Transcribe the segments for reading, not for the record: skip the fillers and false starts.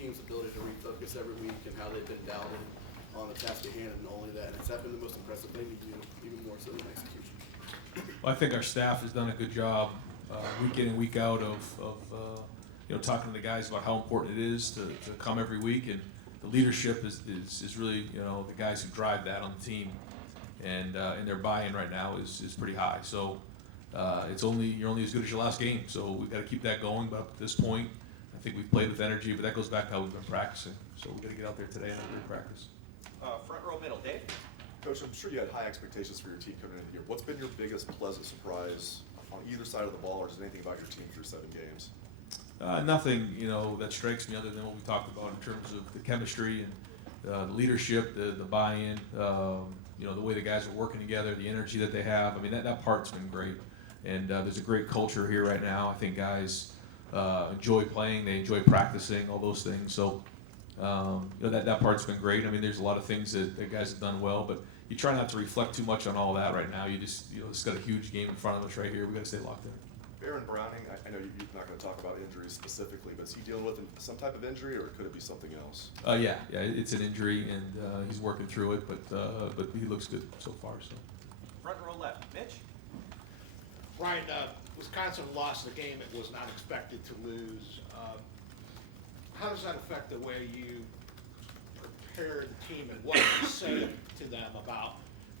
team's ability to refocus every week and how they've been doubted on the task at hand, and only that. And it's been the most impressive thing to do, even more so than execution. Well, I think our staff has done a good job week in and week out of talking to the guys about how important it is to come every week, and the leadership is really the guys who drive that on the team, and their buy-in right now is pretty high. So you're only as good as your last game. So we've got to keep that going. But up at this point, I think we've played with energy. But that goes back to how we've been practicing. So we've got to get out there today and have a great practice. Front row middle, Dave. Coach, I'm sure you had high expectations for your team coming into the year. What's been your biggest pleasant surprise on either side of the ball, or is there anything about your team through 7 games? Nothing, that strikes me other than what we talked about in terms of the chemistry and the leadership, the buy-in, the way the guys are working together, the energy that they have. I mean, that part's been great. And there's a great culture here right now. I think guys enjoy playing, they enjoy practicing, all those things. So, that part's been great. I mean, there's a lot of things that guys have done well, but you try not to reflect too much on all that right now. You just got a huge game in front of us right here. We've got to stay locked in. Aaron Browning, I know you're not going to talk about injuries specifically, but is he dealing with some type of injury, or could it be something else? Yeah, it's an injury, and he's working through it, but he looks good so far. So. Front row left, Mitch. Ryan, Wisconsin lost the game it was not expected to lose. How does that affect the way you prepare the team and what you say to them about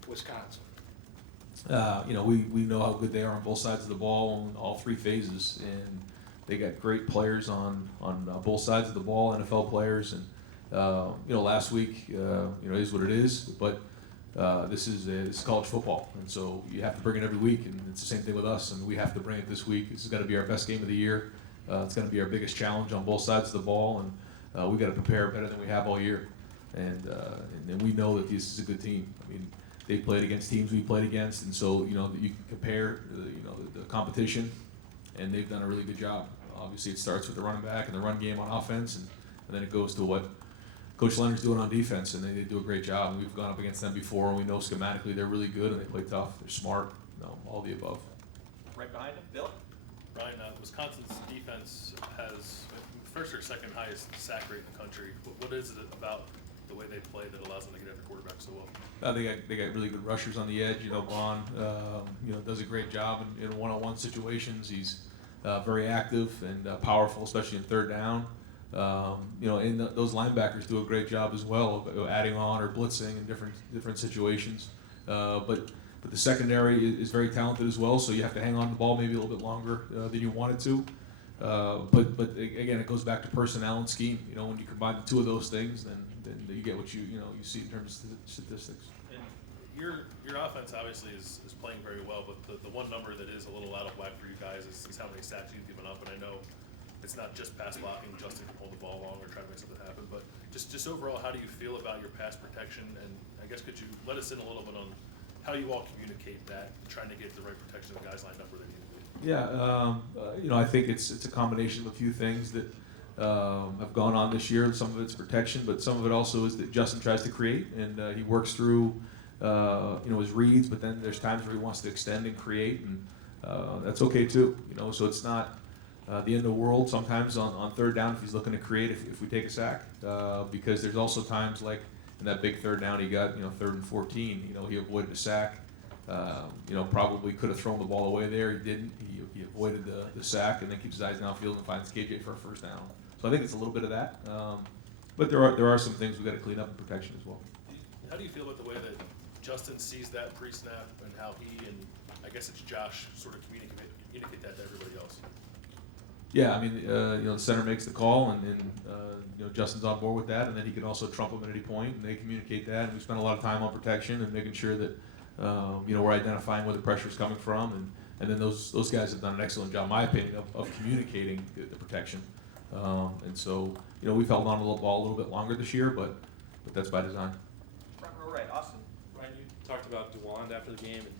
Wisconsin? We know how good they are on both sides of the ball in all 3 phases, and they got great players on both sides of the ball, NFL players, and last week is what it is, but this is college football, and so you have to bring it every week, and it's the same thing with us, and we have to bring it this week. This is going to be our best game of the year. It's going to be our biggest challenge on both sides of the ball, and we've got to prepare better than we have all year, and we know that this is a good team. I mean, they played against teams we played against, and so you can compare the competition, and they've done a really good job. Obviously, it starts with the running back and the run game on offense, and then it goes to what Coach Leonard's doing on defense, and they do a great job. And we've gone up against them before, and we know schematically they're really good, and they play tough. They're smart, all the above. Right behind him, Bill. Ryan, Wisconsin's defense has first or second highest sack rate in the country. What is it about the way they play that allows them to get after quarterback so well? They got really good rushers on the edge. Vaughn, does a great job in one-on-one situations. He's very active and powerful, especially in third down. And those linebackers do a great job as well of adding on or blitzing in different situations. But the secondary is very talented as well, so you have to hang on to the ball maybe a little bit longer than you wanted to. But again, it goes back to personnel and scheme. When you combine the 2 of those things, then you get what you see in terms of statistics. And your offense obviously is playing very well, but the one number that is a little out of whack for you guys is how many sacks you've given up. And I know it's not just pass blocking, Justin can hold the ball long or try to make something happen, but just overall, how do you feel about your pass protection? And I guess could you let us in a little bit on how you all communicate that, trying to get the right protection of guys lined up where they need to be? Yeah, I think it's a combination of a few things that have gone on this year. Some of it's protection, but some of it also is that Justin tries to create, and he works through his reads, but then there's times where he wants to extend and create, and that's okay too. So it's not the end of the world sometimes on third down if he's looking to create if we take a sack, because there's also times like in that big third down he got, 3rd and 14, he avoided a sack. Probably could have thrown the ball away there. He didn't. He avoided the sack and then keeps his eyes downfield and finds KJ for a first down. So I think it's a little bit of that. But there are some things we've got to clean up in protection as well. How do you feel about the way that Justin sees that pre-snap and how he and I guess it's Josh sort of communicate that to everybody else? Yeah, I mean, the center makes the call, and Justin's on board with that, and then he can also trump him at any point, and they communicate that. And we spend a lot of time on protection and making sure that we're identifying where the pressure is coming from, and then those guys have done an excellent job, in my opinion, of communicating the protection. And so we've held on to the ball a little bit longer this year, but that's by design. Front row right, Austin. Ryan, you talked about DeWand after the game, and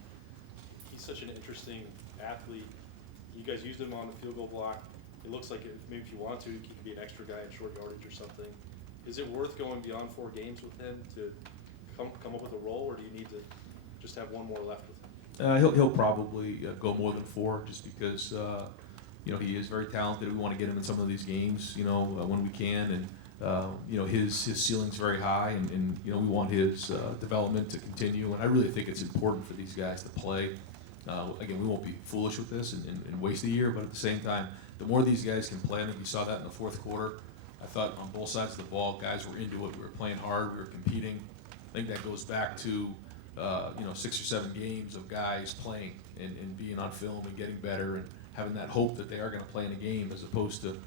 he's such an interesting athlete. You guys used him on the field goal block. It looks like maybe if you want to, he could be an extra guy in short yardage or something. Is it worth going beyond 4 games with him to come up with a role, or do you need to just have one more left with him? He'll probably go more than 4, just because he is very talented. We want to get him in some of these games, when we can, You know, his ceiling's very high, and you know, we want his development to continue. And I really think it's important for these guys to play. Again, we won't be foolish with this and waste a year, but at the same time, the more these guys can play, I think we saw that in the fourth quarter. I thought on both sides of the ball, guys were into it. We were playing hard. We were competing. I think that goes back to you know, 6 or 7 games of guys playing and being on film and getting better and having that hope that they are going to play in a game, as opposed to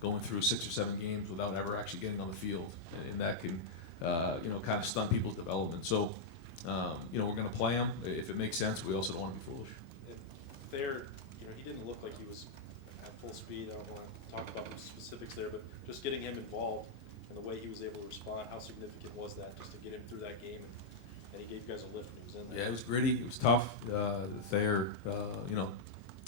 going through 6 or 7 games without ever actually getting on the field, and that can you know, kind of stun people's development. So you know, we're going to play them if it makes sense. We also don't want to be foolish. There, you know, he didn't look like he was at full speed. I don't want to talk about the specifics there, but just getting him involved and the way he was able to respond, how significant was that just to get him through that game? And he gave you guys a lift when he was in there. Yeah, it was gritty. It was tough. Thayer, you know,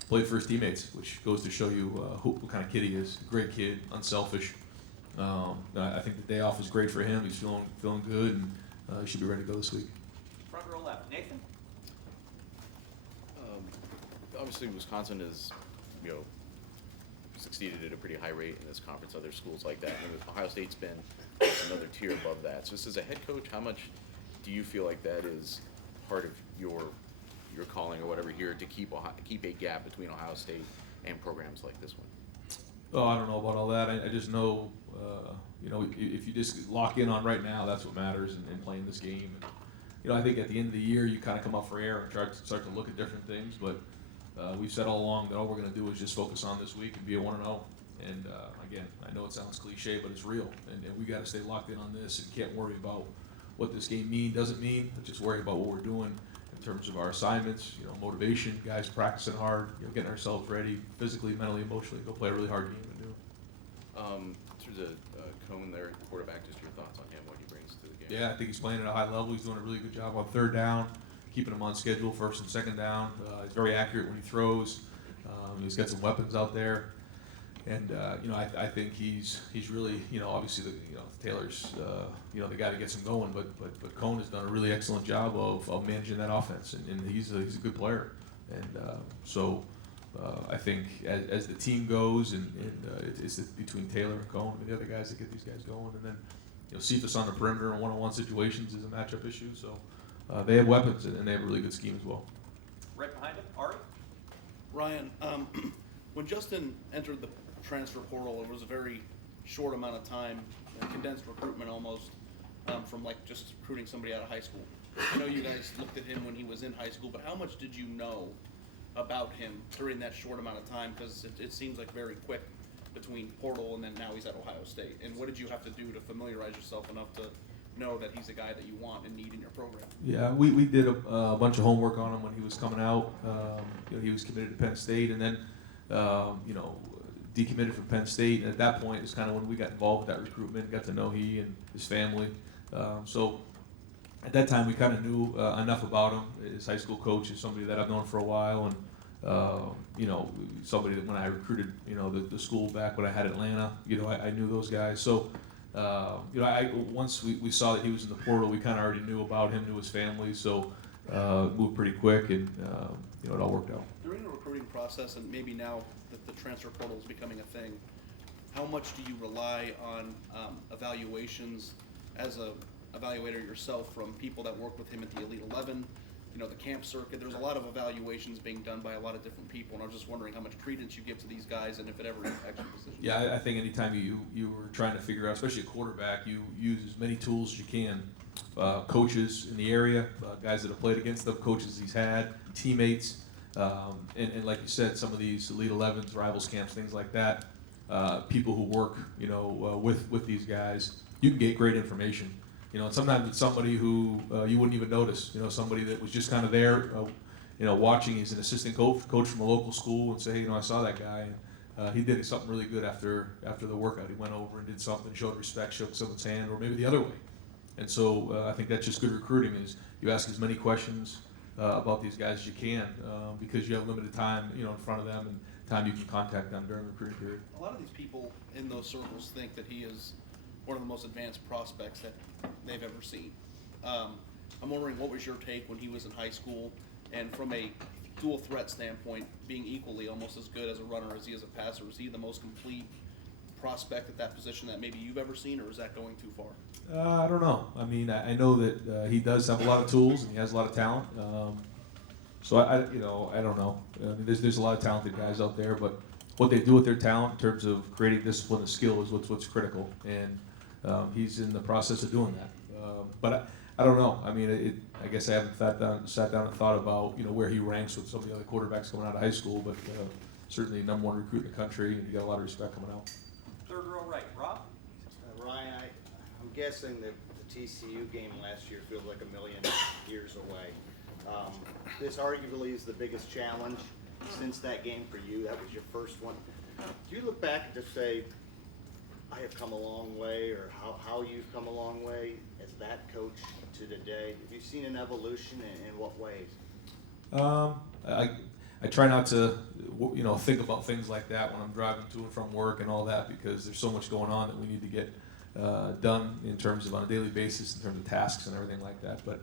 played for his teammates, which goes to show you what kind of kid he is. Great kid, unselfish. I think the day off was great for him. He's feeling good, and he should be ready to go this week. Front row left, Nathan? Obviously, Wisconsin has, you know, succeeded at a pretty high rate in this conference. Other schools like that. And Ohio State's been another tier above that. So, just as a head coach, how much do you feel like that is part of your calling or whatever here to keep a gap between Ohio State and programs like this one? Oh, I don't know about all that. I just know, you know, if you just lock in on right now, that's what matters in playing this game. And, you know, I think at the end of the year, you kind of come up for air and start to look at different things. But we've said all along that all we're going to do is just focus on this week and be a 1-0. And again, I know it sounds cliche, but it's real. And we got to stay locked in on this and can't worry about what this game doesn't mean. Just worry about what we're doing in terms of our assignments, you know, motivation, guys practicing hard, you know, getting ourselves ready physically, mentally, emotionally, go play a really hard game and do. In terms of Cone there, quarterback, just your thoughts on him, what he brings to the game? Yeah, I think he's playing at a high level. He's doing a really good job on third down, keeping him on schedule, first and second down. He's very accurate when he throws. He's got some weapons out there. And you know, I think he's really, you know, obviously Taylor's you know, the guy that gets him going, but Cone has done a really excellent job of managing that offense, and he's a good player. And so I think as the team goes, and it's between Taylor and Cone and the other guys that get these guys going, and then you know, Cephas on the perimeter in one-on-one situations is a matchup issue. So they have weapons, and they have a really good scheme as well. Right behind him, Ari? Ryan, when Justin entered the transfer portal, it was a very short amount of time, a condensed recruitment almost, from like just recruiting somebody out of high school. I know you guys looked at him when he was in high school, but how much did you know about him during that short amount of time? Because it seems like very quick between portal and then now he's at Ohio State. And what did you have to do to familiarize yourself enough to know that he's a guy that you want and need in your program? Yeah, we did a bunch of homework on him when he was coming out. You know, he was committed to Penn State, and then you know, decommitted from Penn State. And at that point, is kind of when we got involved with that recruitment, got to know he and his family. So at that time, we kind of knew enough about him. His high school coach is somebody that I've known for a while, and you know, somebody that when I recruited, you know, the school back when I had Atlanta, you know, I knew those guys. So you know, once we saw that he was in the portal, we kind of already knew about him, knew his family, so moved pretty quick, and you know, it all worked out. During the recruiting process, and maybe now that the transfer portal is becoming a thing, how much do you rely on evaluations as a evaluator yourself from people that work with him at the Elite 11, you know, the camp circuit? There's a lot of evaluations being done by a lot of different people, and I was just wondering how much credence you give to these guys and if it ever impacts your decision. Yeah, I think anytime you were trying to figure out, especially a quarterback, you use as many tools as you can. Coaches in the area, guys that have played against them, coaches he's had, teammates, and like you said, some of these Elite 11s, rivals camps, things like that. People who work, you know, with these guys, you can get great information. You know, and sometimes it's somebody who you wouldn't even notice. You know, somebody that was just kind of there, you know, watching. He's an assistant coach from a local school, and say, you know, I saw that guy, and he did something really good after the workout. He went over and did something, showed respect, shook someone's hand, or maybe the other way. And so I think that's just good recruiting. Is you ask as many questions about these guys as you can, because you have limited time, you know, in front of them, and time you can contact them during the recruiting period. A lot of these people in those circles think that he is one of the most advanced prospects that they've ever seen. I'm wondering, what was your take when he was in high school, and from a dual threat standpoint, being equally almost as good as a runner as he is a passer, is he the most complete prospect at that position that maybe you've ever seen, or is that going too far? I don't know. I mean, I know that he does have a lot of tools and he has a lot of talent. So I don't know. I mean, there's a lot of talented guys out there, but what they do with their talent in terms of creating discipline and skill is what's critical, and he's in the process of doing that. But I don't know. I mean, I guess I haven't sat down and thought about where he ranks with some of the other quarterbacks coming out of high school, but certainly number one recruit in the country, and he got a lot of respect coming out. Third row right, Rob? Ryan, I'm guessing that the TCU game last year feels like a million years away. This arguably is the biggest challenge since that game for you. That was your first one. Do you look back and just say, I have come a long way, or how you've come a long way as that coach to today? Have you seen an evolution, and in what ways? I try not to think about things like that when I'm driving to and from work and all that, because there's so much going on that we need to get done in terms of on a daily basis, in terms of tasks and everything like that. But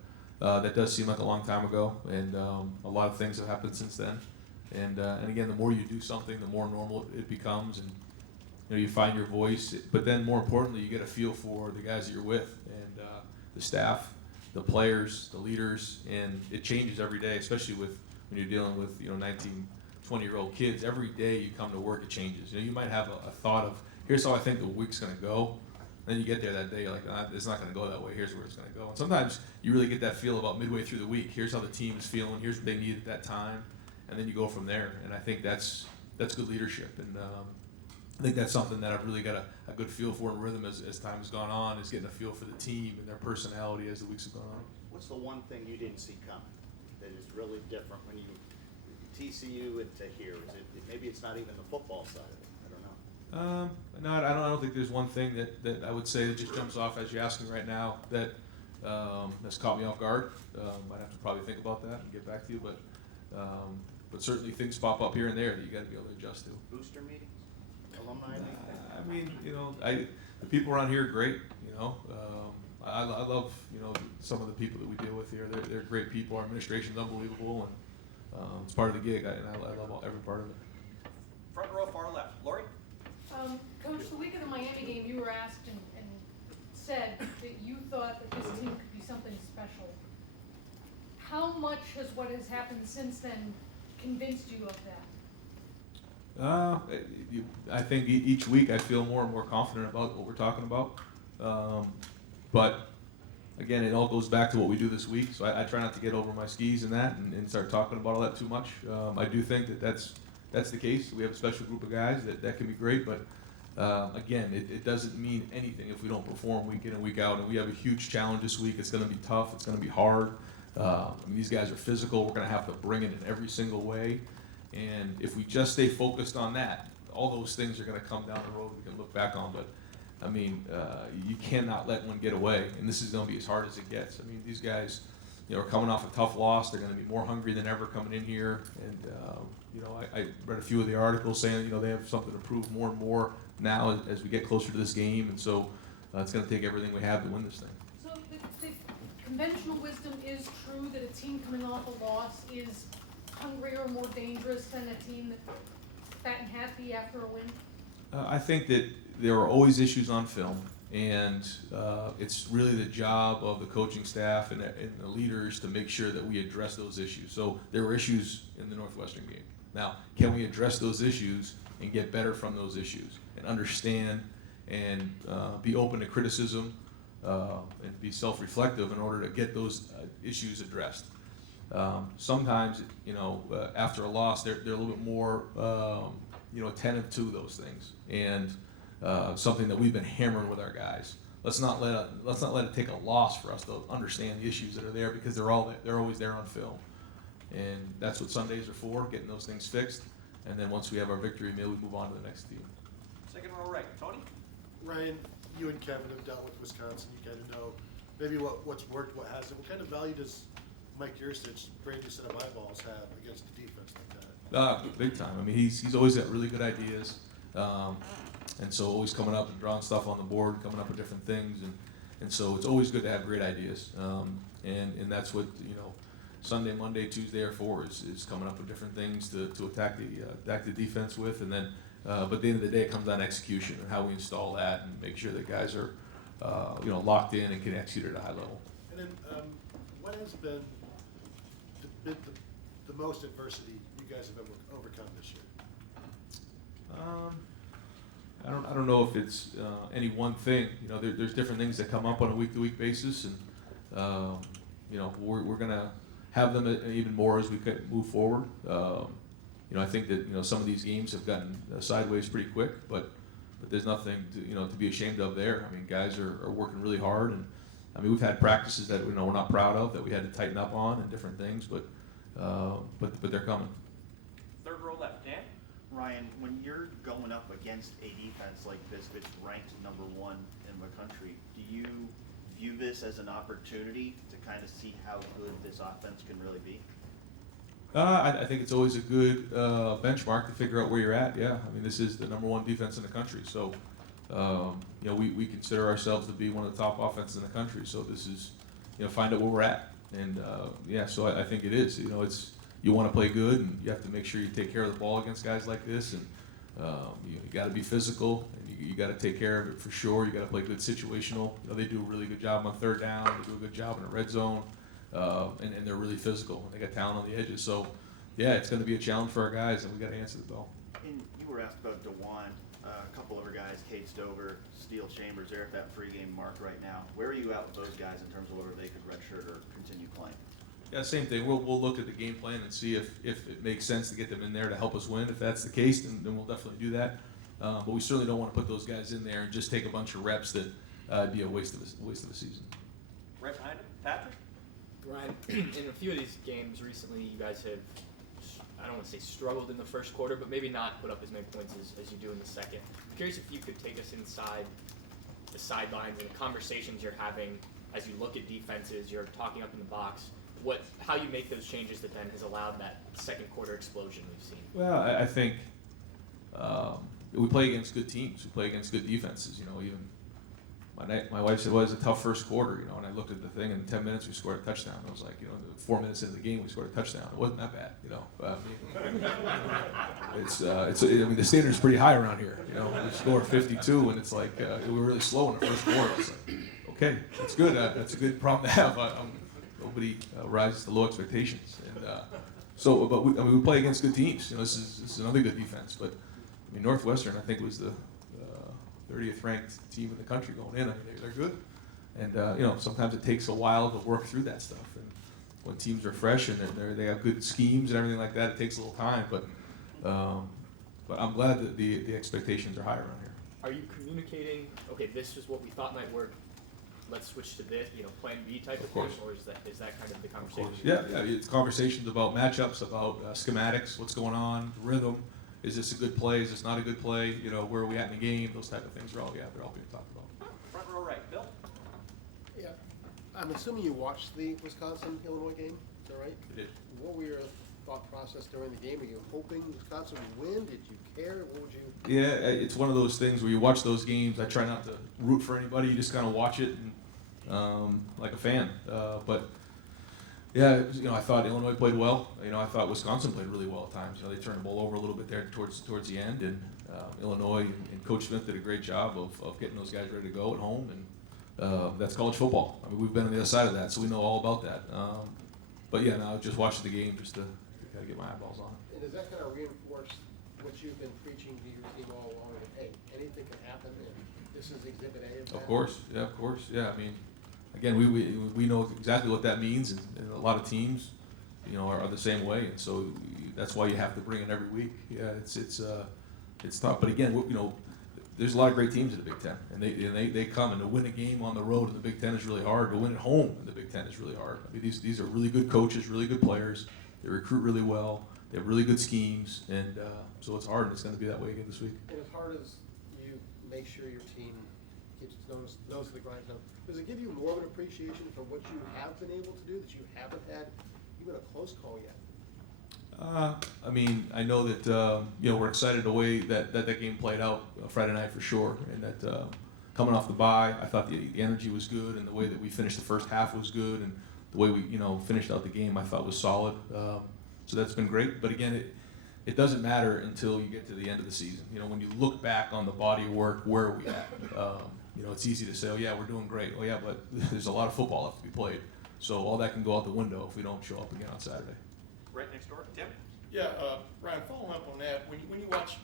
that does seem like a long time ago, and a lot of things have happened since then. And again, the more you do something, the more normal it becomes, and you find your voice. But then more importantly, you get a feel for the guys that you're with, and the staff, the players, the leaders, and it changes every day, especially when you're dealing with 19, 20-year-old kids. Every day you come to work, it changes. You might have a thought of, here's how I think the week's going to go. Then you get there that day, you're like, it's not going to go that way. Here's where it's going to go. And sometimes you really get that feel about midway through the week. Here's how the team is feeling. Here's what they need at that time, and then you go from there. And I think that's good leadership. And I think that's something that I've really got a good feel for and rhythm as time has gone on, is getting a feel for the team and their personality as the weeks have gone on. What's the one thing you didn't see coming that is really different when you TCU and to here? Is it maybe it's not even the football side of it? I don't know. No, I don't think there's one thing that I would say that just jumps off as you're asking right now that has caught me off guard. I'd have to probably think about that and get back to you, but certainly things pop up here and there that you got to be able to adjust to. Booster meetings, alumni meetings. I mean, the people around here are great. I love some of the people that we deal with here. They're great people. Our administration's unbelievable, and it's part of the gig. I love every part of it. Front row far left, Lori? Coach, the week of the Miami game, you were asked and said that you thought that this team could be something special. How much has what has happened since then convinced you of that? I think each week I feel more and more confident about what we're talking about. But again, it all goes back to what we do this week. So I try not to get over my skis in that and start talking about all that too much. I do think that's the case. We have a special group of guys that can be great, but again, it doesn't mean anything if we don't perform week in and week out. And we have a huge challenge this week. It's going to be tough. It's going to be hard. These guys are physical. We're going to have to bring it in every single way. And if we just stay focused on that, all those things are going to come down the road we can look back on. But I mean, you cannot let one get away, and this is going to be as hard as it gets. I mean, these guys, are coming off a tough loss. They're going to be more hungry than ever coming in here. And I read a few of the articles saying they have something to prove more and more now as we get closer to this game, and so it's going to take everything we have to win this thing. So the conventional wisdom is true that a team coming off a loss is hungrier, more dangerous than a team that's fat and happy after a win? I think that there are always issues on film, and it's really the job of the coaching staff and the leaders to make sure that we address those issues. So there were issues in the Northwestern game. Now, can we address those issues and get better from those issues and understand and be open to criticism and be self-reflective in order to get those issues addressed? Sometimes, after a loss, they're a little bit more, attentive to those things, and something that we've been hammering with our guys. Let's not let it take a loss for us to understand the issues that are there, because they're always there on film, and that's what Sundays are for, getting those things fixed. And then once we have our victory meal, we move on to the next team. Second row right, Tony? Ryan, you and Kevin have dealt with Wisconsin. You kind of know maybe what's worked, what hasn't. What kind of value does Mike Yurcich, brand new set of eyeballs, have against a defense like that? Big time. I mean, he's always got really good ideas, and so always coming up and drawing stuff on the board, coming up with different things, and so it's always good to have great ideas, and that's what Sunday, Monday, Tuesday are for, is coming up with different things to attack the defense with, and then But at the end of the day, it comes down to execution and how we install that and make sure that guys are, locked in and can execute at a high level. And then, what has been the most adversity you guys have overcome this year? I don't know if it's any one thing. There's different things that come up on a week-to-week basis, and we're gonna have them even more as we move forward. I think that some of these games have gotten sideways pretty quick, but there's nothing to be ashamed of there. I mean, guys are working really hard, and I mean we've had practices that we're not proud of, that we had to tighten up on and different things, but they're coming. Third row left, Dan? Ryan, when you're going up against a defense like this that's ranked number 1 in the country, do you view this as an opportunity to kind of see how good this offense can really be? I think it's always a good benchmark to figure out where you're at. Yeah, I mean this is the number 1 defense in the country, so we consider ourselves to be one of the top offenses in the country. So this is find out where we're at, and so I think it is. It's you want to play good, and you have to make sure you take care of the ball against guys like this, and you got to be physical, and you got to take care of it for sure. You got to play good situational. They do a really good job on third down. They do a good job in the red zone. And they're really physical. They got talent on the edges. So, yeah, it's going to be a challenge for our guys, and we got to answer the bell. And you were asked about DeWan, a couple other guys, Cade Stover, Steele Chambers. They're at that 3-game mark right now. Where are you at with those guys in terms of whether they could redshirt or continue playing? Yeah, same thing. We'll look at the game plan and see if it makes sense to get them in there to help us win. If that's the case, then we'll definitely do that. But we certainly don't want to put those guys in there and just take a bunch of reps that be a waste of a season. Right behind him, Patrick? Ryan, in a few of these games recently, you guys have, I don't want to say struggled in the first quarter, but maybe not put up as many points as you do in the second. I'm curious if you could take us inside the sidelines and the conversations you're having as you look at defenses, you're talking up in the box, how you make those changes that then has allowed that second quarter explosion we've seen. Well, I think we play against good teams. We play against good defenses. Even my wife said, "Well, it was a tough first quarter." And I looked at the thing, and in 10 minutes we scored a touchdown. I was like, 4 minutes into the game we scored a touchdown. It wasn't that bad, I mean, the standard is pretty high around here. We scored 52, and it's like we were really slow in the first quarter. It's like, okay, that's good. That's a good problem to have. Nobody rises to low expectations, and but we play against good teams. This is another good defense, but I mean Northwestern I think was the 30th ranked team in the country going in. I mean they're good, and sometimes it takes a while to work through that stuff. And when teams are fresh and they have good schemes and everything like that, it takes a little time. But I'm glad that the expectations are high around here. Are you communicating? Okay, this is what we thought might work. Let's switch to this, plan B type of thing, or is that kind of the conversation? Yeah, it's conversations about matchups, about schematics, what's going on, rhythm. Is this a good play? Is this not a good play? Where are we at in the game? Those type of things they're all being talked about. Front row right, Bill? Yeah, I'm assuming you watched the Wisconsin-Illinois game, is that right? I did. What were your thought process during the game? Were you hoping Wisconsin would win? Did you care? What would you? Yeah, it's one of those things where you watch those games. I try not to root for anybody. You just kind of watch it and, like a fan. But yeah, I thought Illinois played well. I thought Wisconsin played really well at times. They turned the ball over a little bit there towards the end, and Illinois and Coach Smith did a great job of getting those guys ready to go at home. And that's college football. I mean, we've been on the other side of that, so we know all about that. But yeah, no, just watching the game just to kind of get my eyeballs on it. And does that kind of reinforce what you've been preaching to your team all along? That, hey, anything can happen, and this is Exhibit A of that? Of course. Yeah, I mean, again, we know exactly what that means, and a lot of teams, are the same way, and so that's why you have to bring it every week. Yeah, it's tough, but again, there's a lot of great teams in the Big Ten, and they come, and to win a game on the road in the Big Ten is really hard. To win at home in the Big Ten is really hard. I mean, these are really good coaches, really good players. They recruit really well. They have really good schemes, and so it's hard, and it's going to be that way again this week. And as hard as you make sure your team keeps nose to the grindstone, does it give you more of an appreciation for what you have been able to do that you haven't had even a close call yet? I mean, I know that we're excited the way that game played out Friday night for sure, and that coming off the bye, I thought the energy was good, and the way that we finished the first half was good, and the way we finished out the game I thought was solid. So that's been great. But again, it doesn't matter until you get to the end of the season. You know, when you look back on the body of work, where are we at? You know, it's easy to say, oh yeah, we're doing great. Oh yeah, but there's a lot of football left to be played. So all that can go out the window if we don't show up again on Saturday. Right next door, Tim? Yeah, Ryan, following up on that, when you watch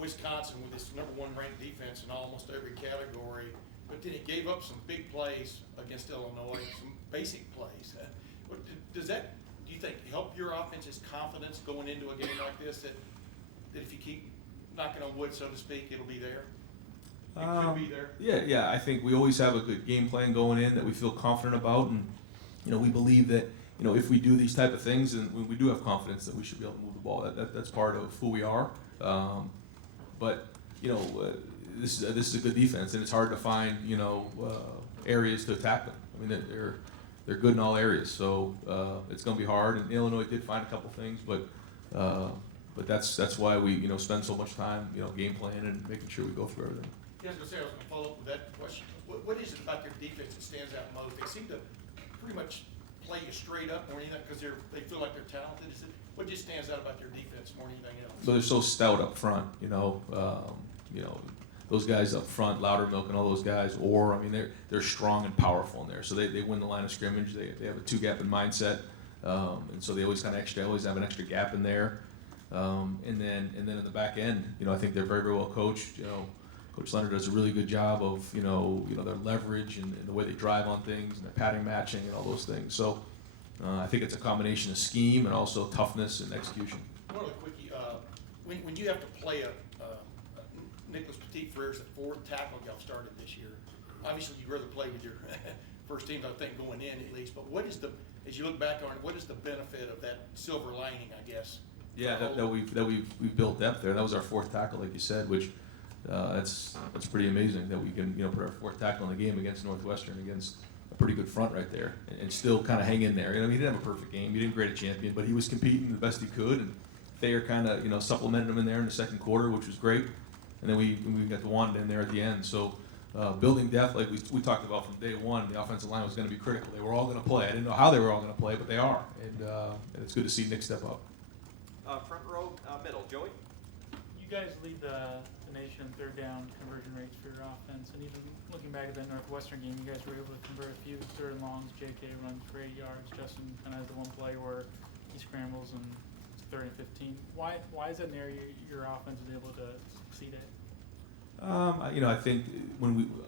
Wisconsin with its number one ranked defense in almost every category, but then he gave up some big plays against Illinois, some basic plays. Does that, do you think, help your offense's confidence going into a game like this, that if you keep knocking on wood, so to speak, it'll be there? It could be there? Yeah. I think we always have a good game plan going in that we feel confident about, and you know, we believe that, you know, if we do these type of things, and we do have confidence that we should be able to move the ball. That's part of who we are. But you know, this is a good defense, and it's hard to find, you know, areas to attack them. I mean, they're good in all areas, so it's going to be hard. And Illinois did find a couple things, but that's why we, you know, spend so much time, you know, game planning and making sure we go through everything. Yeah, I was gonna say, I was gonna follow up with that question. What is it about their defense that stands out most? They seem to pretty much play you straight up more than anything because they feel like they're talented. What just stands out about their defense more than anything else? So they're so stout up front, you know, those guys up front, Loudermilk and all those guys, I mean, they're strong and powerful in there. So they win the line of scrimmage. They have a two-gap in mindset, and so they always always have an extra gap in there. And then in the back end, you know, I think they're very, very well coached. You know, Coach Leonard does a really good job of, you know their leverage and the way they drive on things and their pattern matching and all those things. So I think it's a combination of scheme and also toughness and execution. One other quickie, when you have to play a Nicholas Petit-Frere's at fourth tackle y'all started this year, obviously you'd rather play with your first team, I think, going in at least, but as you look back on it, what is the benefit of that silver lining, I guess? Yeah, that we've built depth there. That was our fourth tackle, like you said, which that's pretty amazing that we can, you know, put our fourth tackle in the game against Northwestern, against a pretty good front right there, and still kind of hang in there. You know, he didn't have a perfect game, he didn't grade a champion, but he was competing the best he could, and Thayer kind of, you know, supplemented him in there in the second quarter, which was great, and then we got DeWanda in there at the end. So building depth, like we talked about from day one, the offensive line was going to be critical. They were all going to play. I didn't know how they were all going to play, but they are, and it's good to see Nick step up. Front row, middle, Joey? You guys lead the nation in third down conversion rates for your offense, and even looking back at that Northwestern game, you guys were able to convert a few third and longs. JK runs for 8 yards. Justin kind of has the one play where he scrambles and it's 3rd and 15. Why is that an area your offense is able to succeed at? You know, I think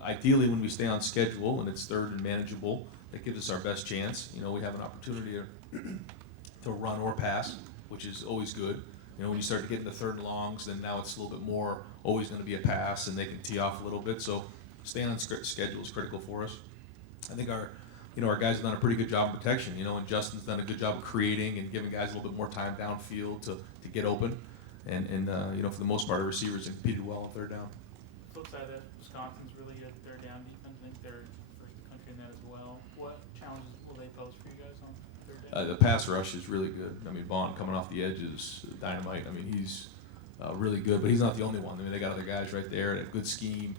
ideally when we stay on schedule and it's third and manageable, that gives us our best chance. You know, we have an opportunity to run or pass, which is always good. You know, when you start to get into third and longs, then now it's a little bit more always going to be a pass, and they can tee off a little bit. So staying on schedule is critical for us. I think our guys have done a pretty good job of protection. You know, and Justin's done a good job of creating and giving guys a little bit more time downfield to get open. And you know, for the most part, our receivers have competed well on third down. Flip side of that, Wisconsin's really good third down defense. I think they're first in the country in that as well. What challenges will they pose for you guys on third down? The pass rush is really good. I mean, Vaughn coming off the edge is dynamite. I mean, he's really good, but he's not the only one. I mean, they got other guys right there that have good scheme,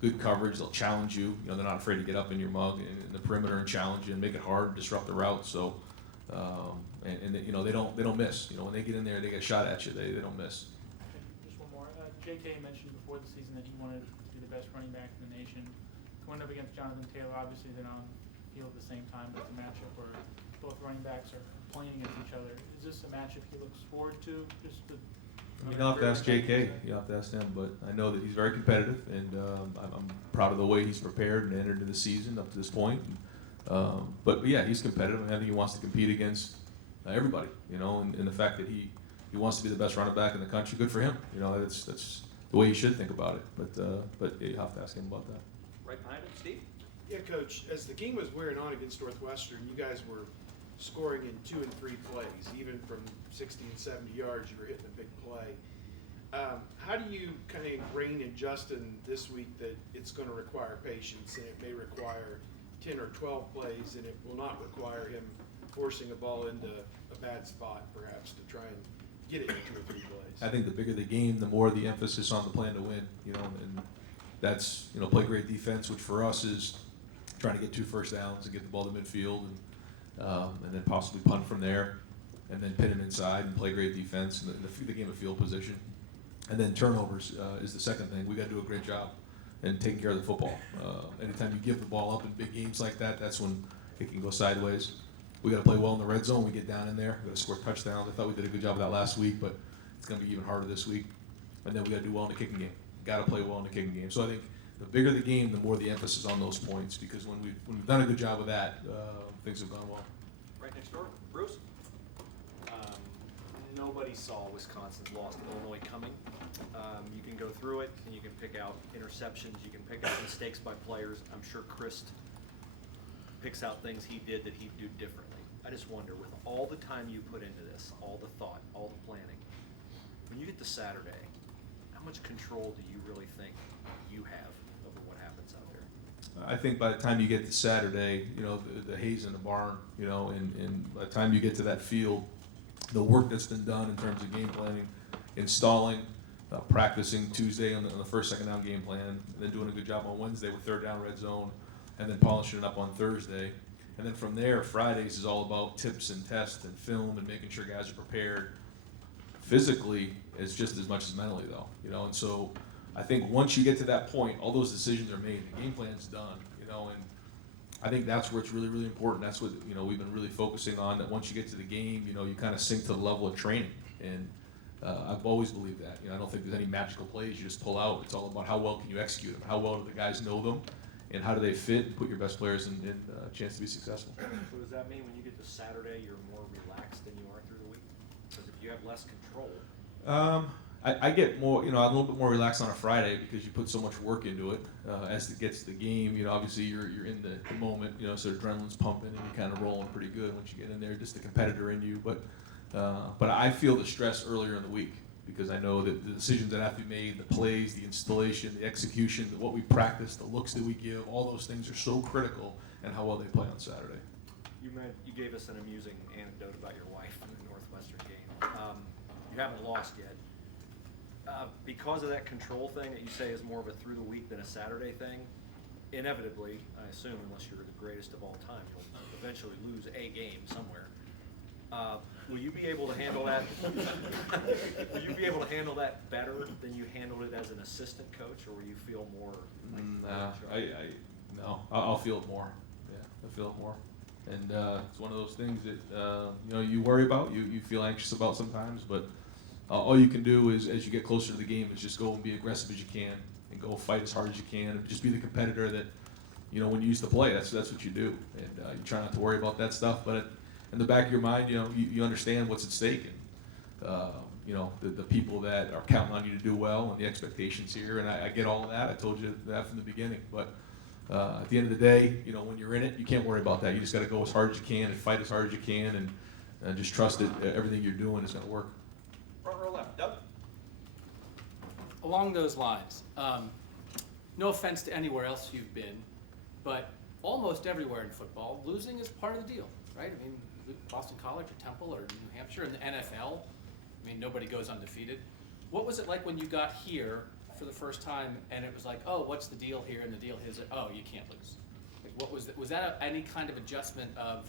good coverage. They'll challenge you. You know, they're not afraid to get up in your mug in the perimeter and challenge you and make it hard, disrupt the route. So, you know, they don't miss. You know, when they get in there, they get shot at you. They don't miss. Okay, just one more. JK mentioned before the season that he wanted to be the best running back in the nation. Going up against Jonathan Taylor, obviously they're not on the field at the same time, but it's a matchup where both running backs are playing against each other. Is this a matchup he looks forward to? You'll have to ask JK. You'll have to ask him, but I know that he's very competitive, and I'm proud of the way he's prepared and entered into the season up to this point. But yeah, he's competitive, and I think he wants to compete against everybody. You know, and the fact that he wants to be the best running back in the country, good for him. You know, that's the way you should think about it. But yeah, you have to ask him about that. Right behind him, Steve? Yeah, Coach, as the game was wearing on against Northwestern, you guys were scoring in 2 and 3 plays. Even from 60 and 70 yards, you were hitting a big play. How do you kind of ingrain in Justin this week that it's going to require patience, and it may require 10 or 12 plays, and it will not require him forcing a ball into a bad spot, perhaps, to try and get it in 2 or 3 plays? I think the bigger the game, the more the emphasis on the plan to win. You know, and that's, you know, play great defense, which for us is trying to get 2 first downs and get the ball to midfield, and then possibly punt from there. and then pin them inside and play great defense and the game of field position. And then turnovers is the second thing. We got to do a great job in taking care of the football. Anytime you give the ball up in big games like that, that's when it can go sideways. We got to play well in the red zone. We get down in there. We got to score touchdowns. I thought we did a good job of that last week, but it's going to be even harder this week. And then we got to do well in the kicking game. Got to play well in the kicking game. So I think the bigger the game, the more the emphasis on those points. Because when we've done a good job of that, things have gone well. Right next door, Bruce. Nobody saw Wisconsin's loss to Illinois coming. You can go through it and you can pick out interceptions, you can pick out mistakes by players. I'm sure Chris picks out things he did that he'd do differently. I just wonder, with all the time you put into this, all the thought, all the planning, when you get to Saturday, how much control do you really think you have over what happens out there? I think by the time you get to Saturday, the hay's in the barn, and by the time you get to that field, the work that's been done in terms of game planning, installing, practicing Tuesday on the first, second down game plan, and then doing a good job on Wednesday with third down red zone, and then polishing it up on Thursday. And then from there, Fridays is all about tips and tests and film and making sure guys are prepared. Physically, it's just as much as mentally though, and so I think once you get to that point, all those decisions are made, the game plan's done, and I think that's where it's really, really important. That's what, we've been really focusing on, that once you get to the game, you kind of sink to the level of training. And I've always believed that. I don't think there's any magical plays you just pull out. It's all about how well can you execute them, how well do the guys know them, and how do they fit and put your best players in a chance to be successful. So does that mean when you get to Saturday, you're more relaxed than you are through the week? Because if you have less control. I get more, I'm a little bit more relaxed on a Friday because you put so much work into it. As it gets to the game, obviously you're in the moment, so adrenaline's pumping and you're kind of rolling pretty good once you get in there, just the competitor in you. But I feel the stress earlier in the week because I know that the decisions that have to be made, the plays, the installation, the execution, what we practice, the looks that we give, all those things are so critical and how well they play on Saturday. You gave us an amusing anecdote about your wife in the Northwestern game. You haven't lost yet. Because of that control thing that you say is more of a through the week than a Saturday thing, inevitably, I assume, unless you're the greatest of all time, you'll eventually lose a game somewhere. Will you be able to handle that? Will you be able to handle that better than you handled it as an assistant coach, or will you feel more? No, I'll feel it more. Yeah, I'll feel it more. And it's one of those things that you worry about, you feel anxious about sometimes, but all you can do is, as you get closer to the game, is just go and be aggressive as you can, and go fight as hard as you can, and just be the competitor that, when you used to play, that's what you do, and you try not to worry about that stuff. But in the back of your mind, you understand what's at stake, and the people that are counting on you to do well, and the expectations here, and I get all of that. I told you that from the beginning, but at the end of the day, when you're in it, you can't worry about that. You just got to go as hard as you can and fight as hard as you can, and just trust that everything you're doing is going to work. Front row left, Doug. Along those lines, no offense to anywhere else you've been, but almost everywhere in football, losing is part of the deal, right? I mean, Boston College or Temple or New Hampshire in the NFL, I mean, nobody goes undefeated. What was it like when you got here for the first time and it was like, oh, what's the deal here? And the deal is, oh, you can't lose. Like, what was that any kind of adjustment of,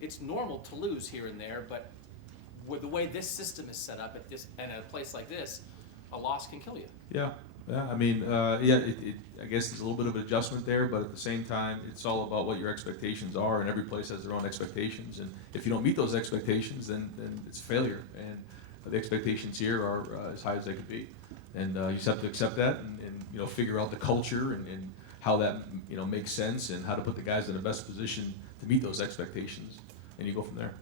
it's normal to lose here and there, but with the way this system is set up at a place like this, a loss can kill you. Yeah. I mean, I guess there's a little bit of an adjustment there, but at the same time, it's all about what your expectations are, and every place has their own expectations. And if you don't meet those expectations, then it's failure. And the expectations here are as high as they could be. And you just have to accept that and figure out the culture and how that makes sense and how to put the guys in the best position to meet those expectations. And you go from there.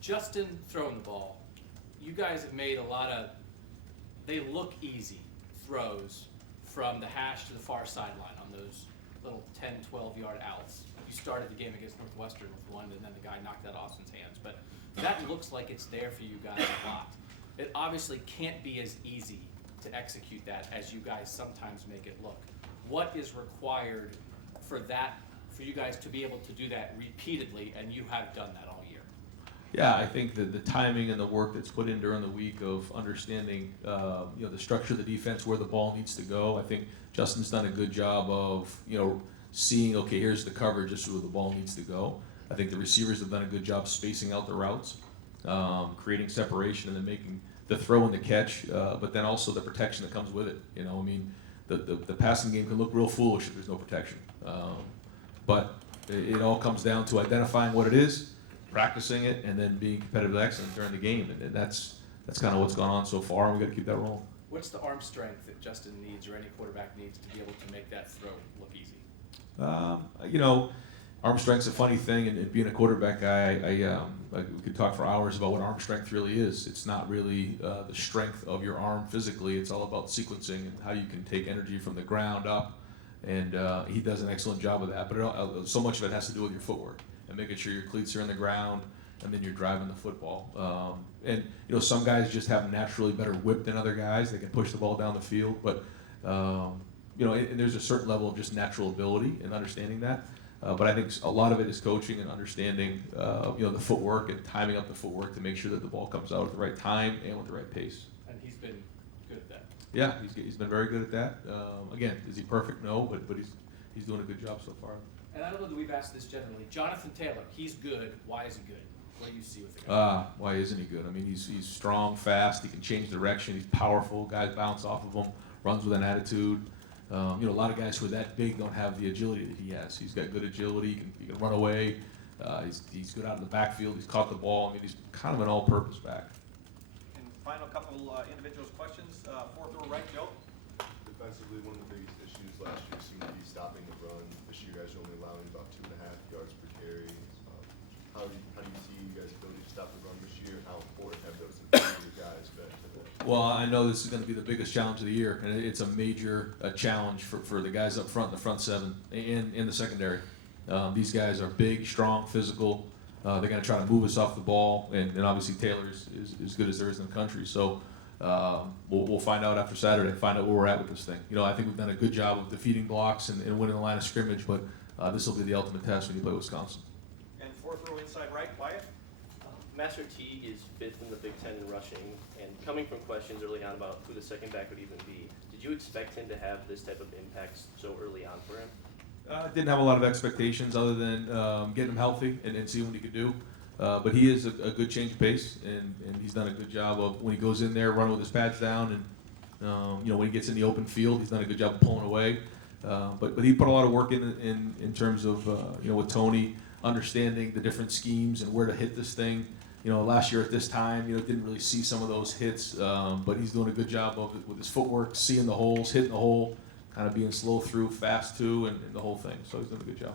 Justin throwing the ball. You guys have made a lot of, they look easy throws from the hash to the far sideline on those little 10, 12-yard outs. You started the game against Northwestern with one, and then the guy knocked that off his hands. But that looks like it's there for you guys a lot. It obviously can't be as easy to execute that as you guys sometimes make it look. What is required for you guys to be able to do that repeatedly, and you have done that all year? Yeah, I think that the timing and the work that's put in during the week of understanding, the structure of the defense, where the ball needs to go. I think Justin's done a good job of, seeing, okay, here's the coverage, this is where the ball needs to go. I think the receivers have done a good job spacing out the routes, creating separation, and then making the throw and the catch, but then also the protection that comes with it. You know, I mean, the passing game can look real foolish if there's no protection. But it all comes down to identifying what it is, practicing it, and then being competitive excellent during the game. And that's kind of what's gone on so far, and we got to keep that rolling. What's the arm strength that Justin needs or any quarterback needs to be able to make that throw look easy? You know, arm strength's a funny thing, and being a quarterback guy, we could talk for hours about what arm strength really is. It's not really the strength of your arm physically. It's all about sequencing and how you can take energy from the ground up. And he does an excellent job of that. But so much of it has to do with your footwork and making sure your cleats are in the ground, and then you're driving the football. And you know, some guys just have naturally better whip than other guys. They can push the ball down the field, but you know, and there's a certain level of just natural ability and understanding that. But I think a lot of it is coaching and understanding, you know, the footwork and timing up the footwork to make sure that the ball comes out at the right time and with the right pace. And he's been good at that. Yeah, he's been very good at that. Again, is he perfect? No, but he's doing a good job so far. And I don't know that we've asked this generally. Jonathan Taylor, he's good. Why is he good? What do you see with the guy? Why isn't he good? I mean, he's strong, fast. He can change direction. He's powerful. Guys bounce off of him. Runs with an attitude. You know, a lot of guys who are that big don't have the agility that he has. He's got good agility. He can run away. He's good out of the backfield. He's caught the ball. I mean, he's kind of an all-purpose back. And final couple individuals questions. Fourth row right, Joe. Defensively, one of the biggest issues last year seemed to be stopping the run. This year, you guys are only allowing about 2.5 yards per carry. How do you see you guys' ability to stop the run this year? How important have those individual guys been to that? Well, I know this is going to be the biggest challenge of the year, and it's a major challenge for the guys up front, in the front seven, and in the secondary. These guys are big, strong, physical. They're going to try to move us off the ball, and obviously Taylor is as good as there is in the country. So we'll find out after Saturday, find out where we're at with this thing. You know, I think we've done a good job of defeating blocks and winning the line of scrimmage, but this will be the ultimate test when you play Wisconsin. And fourth row inside right, Wyatt. Master Teague is fifth in the Big Ten in rushing, and coming from questions early on about who the second back would even be, did you expect him to have this type of impact so early on for him? Didn't have a lot of expectations other than getting him healthy and seeing what he could do. But he is a good change of pace, and he's done a good job of when he goes in there, running with his pads down, and you know, when he gets in the open field, he's done a good job of pulling away. But he put a lot of work in terms of you know, with Tony, understanding the different schemes and where to hit this thing. You know, last year at this time, you know, didn't really see some of those hits, but he's doing a good job of it with his footwork, seeing the holes, hitting the hole, kind of being slow through, fast too, and the whole thing. So he's doing a good job.